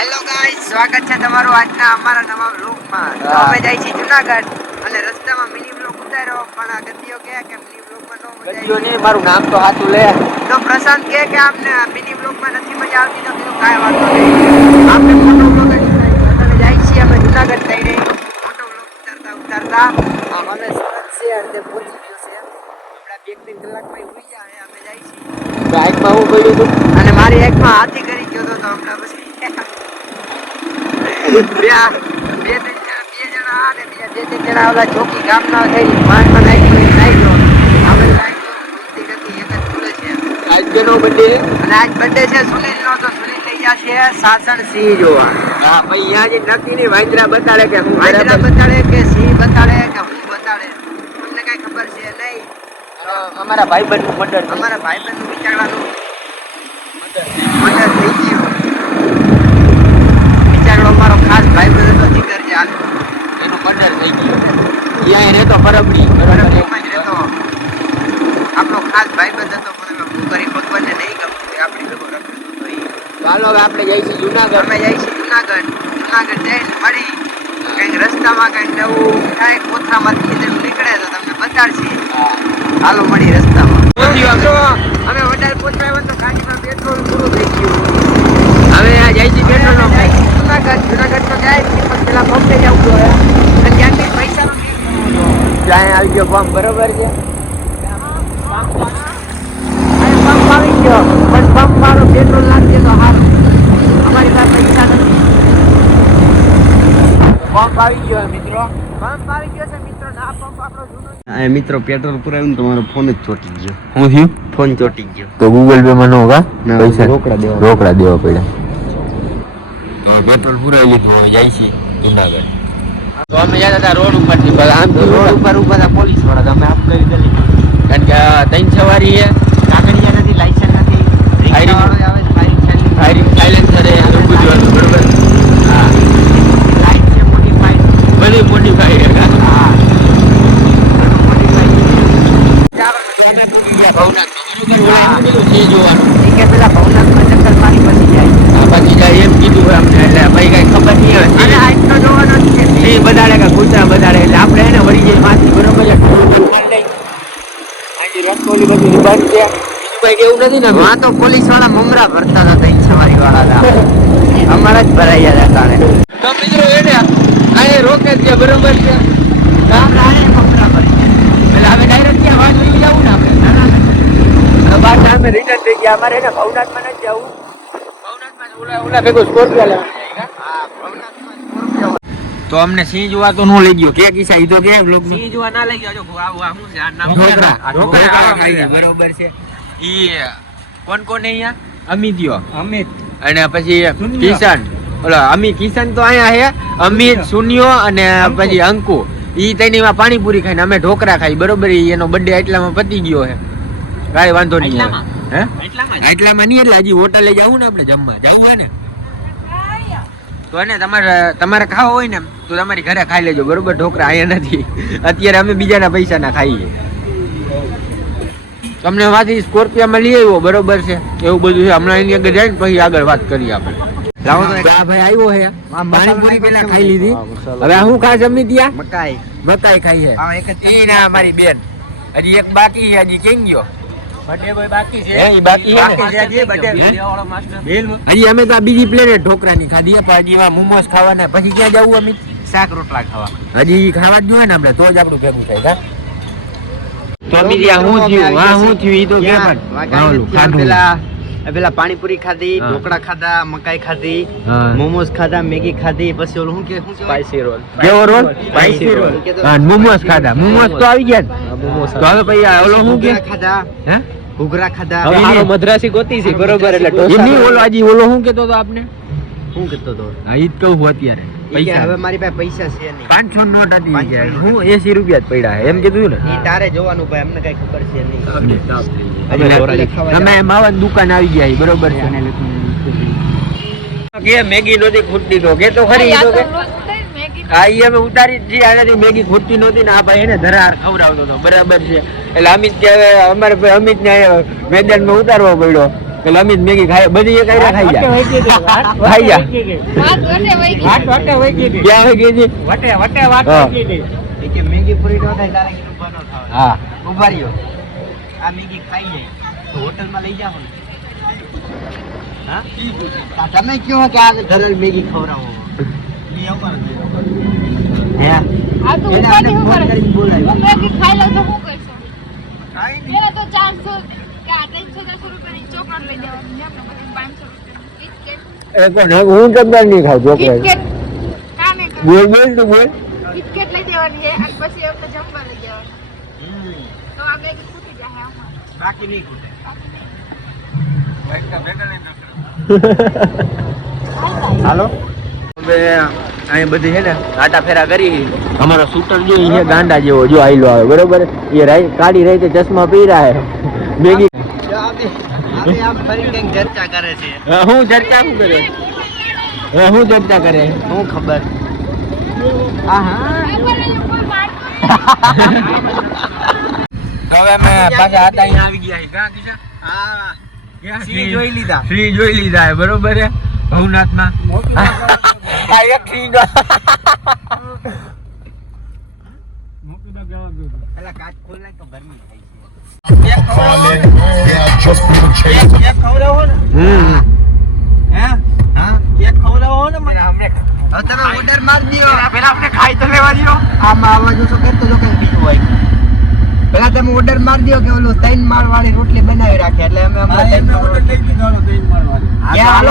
Hello guys સ્વાગત છે તમારું આજના અમારા નવા વ્લોગમાં તો અમે જાય છીએ જુનાગઢ અને રસ્તામાં મિની વ્લોગ ઉતાર્યો. પણ આ ગતિઓ કે કે મિની વ્લોગમાં નો મજા આવી. નહીં મારું નામ તો હાથું લે. તો પ્રશાંત કે કે આપને મિની વ્લોગમાં નથી મજા આવતી તો કીધું કાંઈ વાંધો નહીં. આપણે ફોટો વ્લોગ અમે જાય છીએ અમે જુનાગઢ થઈને ફોટો વ્લોગ ઉતારતા ઉતારતા. હવે સુરત છે અડધે પહોંચી ગયો છે. હમણાં બે ત્રણ કલાકમાં ઉઈ જાય અમે જાય છીએ. બાઇકમાં હું ગયું હતું અને મારી એકમાં હાથી કરી ગયો તો તો હમણાં પછી બે બે બે જણા અને ને બે ત્રણ જણા ઓલા ચોકી ગામના થઈ નાખ્યો એ નાખ્યો આપણે નાખ્યો ભૂલતી નથી એક જ ભૂલે છે. આજ કેનો બર્થડે અને આજ બર્થડે છે સુનિલનો તો સુનિલ લઈ જશે સાસણ સિંહ જોવા. હા ભાઈ અહીંયા જે નક્કી નહીં વાંદરા બતાડે કે હું વાંદરા બતાડે કે સિંહ બતાડે કે હું બતાડે? તમને કઈ ખબર છે નહીં? અમારા મર્ડર થયું. અમારા ભાઈબંધનું વિચારવાનું મર્ડર થઈ ગયું વિચારડો અમારો ખાસ ભાઈબંધ હતો જીગર છે હાલ એનું મર્ડર થઈ ગયું. અહીંયા રહેતો રહેતો. આપણો ખાસ ભાઈબંધ હતો પણ શું કરી ભગવાનને નહીં ગમતું આપણી ઈ. ચાલો આપણે જઈશું જુનાગઢ. અમે છીએ જુનાગઢ. જુનાગઢ જઈને મળી કંઈક રસ્તામાં કંઈક નવું થાય કોથરામાંથી ખીચડું નીકળે તો તમને બતાડશે. હાલો મળી રસ્તામાં પહોંચ્યું અમે. તો અમે વધારે પહોંચવા તો ગાડીમાં પેટ્રોલ પૂરું થઈ ગયું હવે આ જાય છે પેટ્રોલનો ભાઈ જુનાગઢ જુનાગઢ તો જાય છે પણ પેલા પંપે જવું જોઈએ અને ત્યાંથી પૈસાનો ત્યાં આવી ગયો પંપ બરોબર છે? પંપ આવી ગયો. પણ પંપ વાળો પેટ્રોલ નાખજે તો સારું અમારી પાસે પૈસા નથી. પંપ આવી ગયો મિત્રો. પંપ આવી ગયો છે મિત્રો. ના પંપ આપણો જૂનો મિત્રો પેટ્રોલ પુરાવ્યું ને તો મારો ફોન જ ચોટી ગયો. હું થયું? ફોન ચોટી ગયો. તો ગૂગલ પે માં હોગા? પૈસા? રોકડા દેવા. રોકડા દેવા પડ્યા. પેટ્રોલ પુરાવી લીધું જાય છે જુનાગઢ તો અમે જતા હતા રોડ ઉપરથી આમ રોડ ઉપર ઉપર પોલીસવાળા તો અમે આમ કરી કારણ કે ત્રણ સવારી છે. કાગળિયા નથી લાયસન્સ નથી. Hiring. આવે છે ફાયરિંગ સાયલેન્સર બધું હતું બરોબર? હા. લાઈટ છે modified. બધી મોડિફાઈ હા. ભવનાથ જોવાનું ભવનાથમાં ચક્કર મારી પછી જાય આ જાય એમ કીધું અમને એટલે ભાઈ કઈ ખબર નહીં હતી આવે જોવાનો જ વધારે કે કૂતરા વધારે એટલે આપણે એને વળી જઈએ માથી બરોબર છે. રસ્તો બધી બંધ છે. બીજું કઈ નથી ને હા તો પોલીસવાળા મમરા ભરતા હતા સવારી વાળા હતા. અમારા જ ભરાઈ ગયા હતા તો મિત્રો એને અહીં રોકે છે બરોબર છે. મમરા ભરી એટલે હવે ડાયરેક્ટ ત્યાં વાત લઈ જવું ને આપણે. બાદ અમે રિટર્ન થઈ ગયા. અમારે એને ભવનાથમાં નથી જવું. ભવનાથમાં ઓલા ઓલા ભેગો સ્કોર્પિયો લેવાનું હા તો અમને સિંહ જોવા તો નો લઈ ગયો. કે કિસ્સા ઈ તો કે બ્લોગ સિંહ જોવા ના લઈ ગયો. જો આવું આવું છે. આ નામ ઢોકરા ઢોકરા. બરોબર છે. ઈ કોણ કોણ અહીંયા? અમિત્યો અમિત. અને પછી સુનિયો. કિશન. ઓલો અમી કિશન તો અહીંયા છે. અમિત સુનિયો. અને પછી અંકુ. ઈ તઈનીમાં પાણીપુરી ખાઈને અમે ઢોકરા ખાઈ. બરોબર એનો બર્થડે એટલામાં પતી ગયો છે. કાઈ વાંધો નહીં હે? એટલામાં એટલામાં નહીં એટલે હજી હોટલે જવું ને આપણે જમવા? જવું હોય ને? તો એને તમારે તમારે ખાવા હોય ને તો તમારી ઘરે ખાઈ લેજો. બરોબર? ઢોકરા અહીંયા નથી. અત્યારે અમે બીજાના પૈસાના ખાઈએ. તમને માંથી સ્કોર્પિયામાં લઈ આવ્યો બરોબર છે? એવું બધું છે. હમણાં એની આગળ જાય ને પછી આગળ વાત કરીએ આપણે. લાવો તો આ ભાઈ આવ્યો છે. પાણીપુરી પેલા ખાઈ લીધી? હવે હું શું જમી ત્યાં? મકાઈ. મકાઈ ખાઈ છે. એક જ ના મારી બેન. હજી એક બાકી હજી કેમ ગયો? હજી birthday હે? video વાળો master. હજી અમે તો બીજી પ્લેનેટ ઢોકરાની ખાધી છે, પણ મોમોસ ખાવાના. પછી ક્યાં જવું અમે? શાક રોટલા ખાવા. હજી ખાવા જ જોઈએ ને આપણે તો જ આપણું ભેગું થાય તો અમી ત્યાં થયું હા શું થયું? ઈ તો કે પણ વાઘાણી હા, ઓલું ત્યાં ખાધું. પેલા પેલા પાણીપુરી ખાધી ઢોકળા ખાધા મકાઈ ખાધી મોમોસ ખાધા મેગી ખાધી પછી ઓલું શું કે શું સ્પાઈસી રોલ કેવો રોલ Spicy roll. મોમોસ ખાધા. મોમોસ તો આવી ગયા મોમોસ તો હવે ઓલો શું કે? ખાધા. હે? ઘૂઘરા ખાધા. હવે આનો મદ્રાસી ગોતી છે બરોબર એ નહીં ઓલો આજી ઓલો શું કેતો તો આપને? શું કેતો તો હા ઈ જ કહું હું અત્યારે હવે મારી પાસે પૈસા છે નહીં. પાંચસો નોટ હતી. 500. હું એસી રૂપિયા જ પડ્યા એમ કીધું ને? ઈ તારે જોવાનું ભાઈ અમને કઈ ખબર છે નહીં. એટલે તમે માવાની દુકાન આવી ગયા બરોબર છે. કે મેગી નોતી ખૂટતી તો કે તો ખરી તો કે? હા એ અમે ઉતારી જ છીએ આનાથી મેગી ખૂટતી નહોતી ને આ ભાઈ એને ધરાર ખવડાવતો હતો. બરાબર છે. એટલે અમિત કે અમારે ભાઈ અમિત ને મેદાનમાં ઉતારવો પડ્યો. એટલે અમિત મેગી ખાય બધી એ કઈ ખાઈ જાય ખાઈ જા ક્યાં હોય ગઈ હતી? હા. એ કે મેગી પૂરી નો થાય તારે કીધું બનો થાવ હા. ઊભા રહ્યો. આ મેગી ખાઈ જાય. તો હોટલમાં લઈ જાઓ ને. હા? તમે કહો કે આ ધરલ મેગી ખવડાવો. આ તો ઉપાધિ હું કરે? હું મેગી ખાઈ લઉં તો શું કરશો? પેલા તો 400 કે આ 310 રૂપિયાની ચોકલેટ લઈ દેવાની. એમને પછી 500 રૂપિયાની KitKat. એ પણ હવે હું ચમદાર નહીં ખાવ ખાવ? બોલ બોલ તું બોલ KitKat લઈ દેવાની છે અને પછી અમને જમવા લઈ જવાનું. તો આ મેગી ખૂટી જાય બાકી નહીં ખૂટે હાલો હવે અહીં બધી છે ને આટા ફેરા કરી. અમારો શૂટર જો અહીંયા ગાંડા જેવો જો આયલો આવે બરોબર? એ રાઈ કાઢી રહી તે ચશ્મા પહેર્યા હે ફરી કંઈક ચર્ચા કરે છે. હું ચર્ચા શું કરે? હા, હું ચર્ચા કરે? શું ખબર. હા હા મારતું હવે અમે પાછા હતા અહીંયા આવી ગયા ક્યાં કીધા કિશા? હા? જોઈ લીધા. જોઈ લીધા બરોબર હે ભવનાથમાં. આ પેલા આપણે ખાઈ તો લેવા દ્યો. આમાં અવાજ શું કરતો જો કઈ બીજું હોય. પેલા તમે ઓર્ડર માર દયો કે ઓલું ત્રણ માળ વાળી રોટલી બનાવી રાખે એટલે અમે હમણાં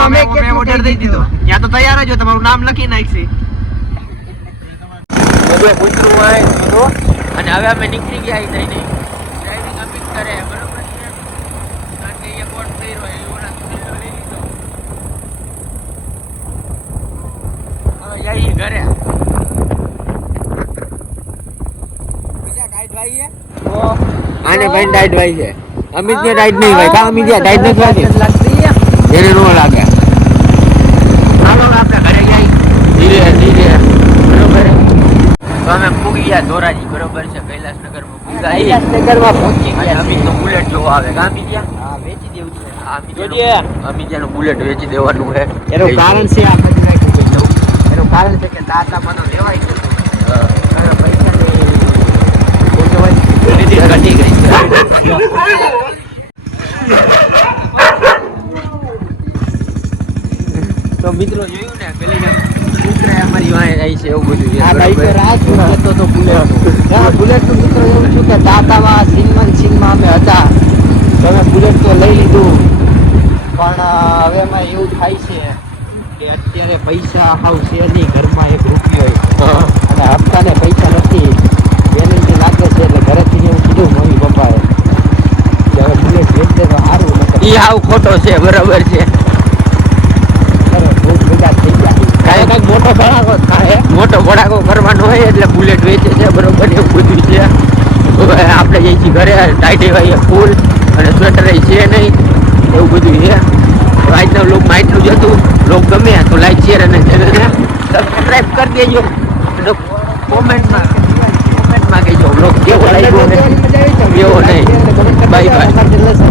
અમે ઓર્ડર દઈ દીધો? ત્યાં તો તૈયાર જ તમારું નામ લખી નાખશે. કૂતરું હોય તો? અને હવે અમે નીકળી ગયા થઈને ડ્રાઇવિંગ અમિત કરે બરોબર છે? કારણ કે એ કોટ કર્યો એ ઓલા સ્કૂટર લઈ લીધો. હવે જઈએ ઘરે. આને ભાઈ ડાઈટ ભાઈ છે. અમિત ને ડાઈટ નહીં ભાઈ કા અમિત ડાઈટ નથી લાગી એને નો લાગે. હાલો આપણે ઘરે જઈ ધીરે ધીરે. બરોબર? તો અમે પૂગી ગયા ધોરાજી બરોબર છે? કૈલાસનગરમાં પૂગા કૈલાસનગરમાં પહોંચી ગયા અમિત નો બુલેટ જો આવે. કાં અમિત હા વેચી દેવું છે. અમિતનું બુલેટ વેચી દેવાનું છે. એનું કારણ છે આ બધું નાખ્યું છે. જો. એનું કારણ છે કે દાતા મને લેવાય છે હા. ઘણા પૈસાની શું કહેવાય? નીતિ ઘટી ગઈ છે તો મિત્રો જોયું ને પેલી કૂતરા અમારી વાંહે જાય છે એવું બધું આ ભાઈ રાત હું. કહેતો હતો. બુલેટ હા બુલેટનું મિત્રો એવું છું કે દાતામાં સિનમન સિંગમાં અમે હતા. તો અમે બુલેટ તો લઈ લીધું. પણ હવે એમાં એવું થાય છે કે અત્યારે પૈસા હાવ છે નહીં ઘરમાં એક રૂપિયો. અને હપ્તાને પૈસા નથી એને જે લાગે છે એટલે ઘરેથી એવું કીધું મમ્મી પપ્પાએ કે હવે બુલેટ વેચ દે તો ઈ હાવ ખોટો છે બરાબર છે. મોટો ભડાકો થાય મોટો ભડાકો કરવાનો હોય એટલે બુલેટ વેચે છે બરોબર એવું બધું છે. આપણે જઈએ છીએ ઘરે ટાઈટી હોય ફૂલ અને સ્વેટર છે નહીં એવું બધું છે. આજના લોકમાં એટલું જ હતું. લોક ગમે તો લાઈક શેર અને ચેનલને સબસ્ક્રાઈબ કરી દેજો. અને કોમેન્ટમાં કોમેન્ટમાં કહેજો લોક કેવો લાગ્યો કેવો નહીં? Bye bye